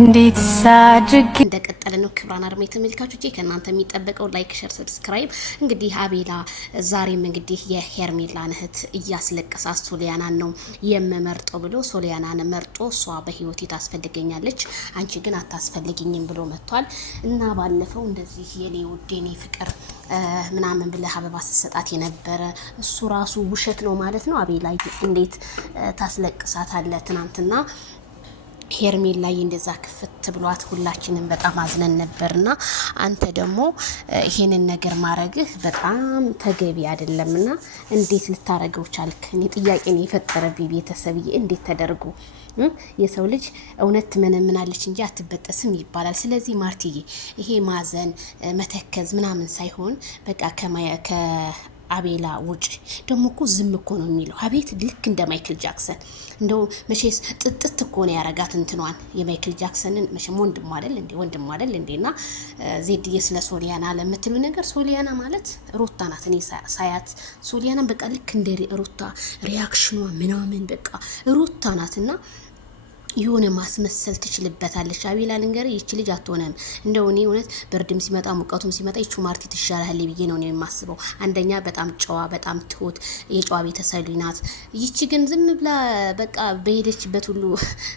እንዴት ሳድግ እንደቀጠለ ነው። ክብራን አርሜ ተመልካቾቼ ከእናንተ የሚጠበቀው ላይክ፣ ሼር፣ ሰብስክራይብ። እንግዲህ አቤላ ዛሬም እንግዲህ የሄርሜላን እህት እያስለቀሳት ሶሊያናን ነው የምመርጠው ብሎ ሶሊያናን መርጦ እሷ በህይወቴ ታስፈልገኛለች አንቺ ግን አታስፈልጊኝም ብሎ መጥቷል። እና ባለፈው እንደዚህ የኔ ውዴ የኔ ፍቅር ምናምን ብለህ አበባ ስትሰጣት የነበረ እሱ ራሱ ውሸት ነው ማለት ነው። አቤላ እንዴት ታስለቅሳታለህ? ትናንትና ሄርሜላ እንደዛ ክፍት ብሏት ሁላችንም በጣም አዝነን ነበርና አንተ ደግሞ ይሄንን ነገር ማረግህ በጣም ተገቢ አይደለምና እንዴት ልታረገው ቻልክ? እኔ ጥያቄ ነው የፈጠረብኝ። ቤተሰብዬ እንዴት ተደርጎ የሰው ልጅ እውነት ምናለች እንጂ አትበጠስም ይባላል። ስለዚህ ማርትዬ ይሄ ማዘን መተከዝ ምናምን ሳይሆን በቃ አቤላ ውጭ ደግሞ እኮ ዝም እኮ ነው የሚለው። አቤት ልክ እንደ ማይክል ጃክሰን እንደው መቼስ ጥጥት እኮ ነው ያረጋት እንትኗን የማይክል ጃክሰንን መቼም ወንድም አይደል እንዴና ዜድዬ ስለ ሶሊያና ለምትሉ ነገር ሶሊያና ማለት ሩታ ናት። እኔ ሳያት ሶሊያና በቃ ልክ እንደ ሩታ ሪያክሽኗ ምናምን በቃ ሩታ ናትና የሆነ ማስመሰል ትችልበታለች። አቤላ ልንገር ይቺ ልጅ አትሆነም። እንደው እኔ እውነት ብርድም ሲመጣ ሙቀቱም ሲመጣ ይቹ ማርቲ ትሻላለች ብዬ ነው የማስበው። አንደኛ በጣም ጨዋ በጣም ትሁት የጨዋ ቤተሰብ ናት። ይቺ ግን ዝም ብላ በቃ በሄደችበት ሁሉ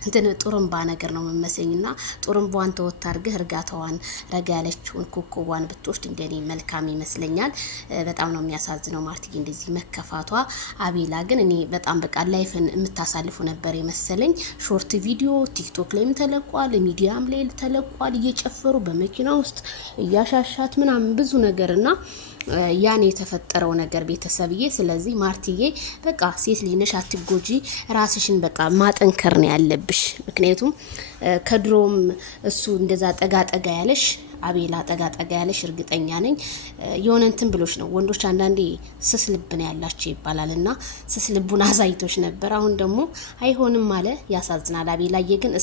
እንትን ጡርምባ ነገር ነው መመሰኝና ጡርምባዋን ተወት አድርገህ እርጋታዋን ረጋ ያለችውን ኮኮቧን ብትወስድ እንደኔ መልካም ይመስለኛል። በጣም ነው የሚያሳዝነው ማርቲ እንደዚህ መከፋቷ። አቤላ ግን እኔ በጣም በቃ ላይፍን የምታሳልፉ ነበር የመሰለኝ። ሾርት ቪዲዮ ቲክቶክ ላይም ተለቋል፣ ሚዲያም ላይ ተለቋል። እየጨፈሩ በመኪና ውስጥ እያሻሻት ምናምን ብዙ ነገርና ያን የተፈጠረው ነገር ቤተሰብዬ። ስለዚህ ማርትዬ በቃ ሴት ልጅ ነሽ አትጎጂ፣ ራስሽን በቃ ማጠንከር ነው ያለብሽ። ምክንያቱም ከድሮም እሱ እንደዛ ጠጋ ያለሽ አቤላ ጠጋ ያለሽ እርግጠኛ ነኝ የሆነ እንትን ብሎሽ ነው። ወንዶች አንዳንዴ ስስ ልብ ነው ያላቸው ይባላልና ስስ ልቡን አሳይቶሽ ነበር። አሁን ደግሞ አይሆንም አለ። ያሳዝናል። አቤላዬ ግን